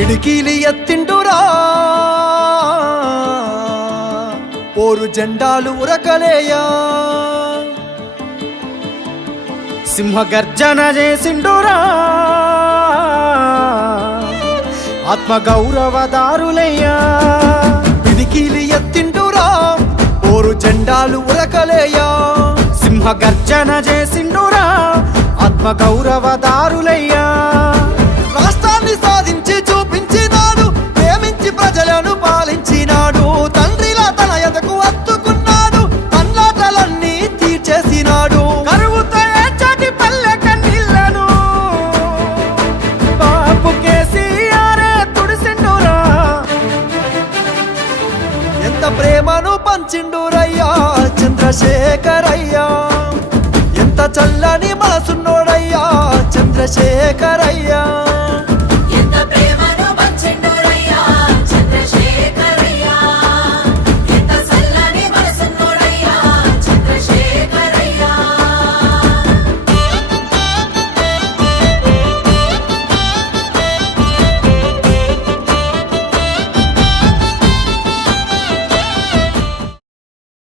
పిడికిలి ఎత్తిండురా పోరు జెండాలు ఉరకలేయా సింహగర్జన చేసిండురా ఆత్మగౌరవదారులయ్యా పిడికిలి ఎత్తిండురా పోరు జెండాలు ఉరకలేయా సింహగర్జన చేసిండురా ఆత్మగౌరవదారులయ్యా రాష్ట్రాన్ని సాధించి చూపించినాడు ప్రేమించి ప్రజలను పాలించినాడు తండ్రిలా తన ఎదకు హత్తుకున్నాడు తన్లాటలన్నీ తీర్చేసినాడు కరువుతో ఏచటి పల్లె కన్నీళ్లను బాపు కేసీఆరే తుడిసిండురా ఎంత ప్రేమను పంచిండురయ్యా చంద్రశేఖరయ్యా ఎంత చల్లని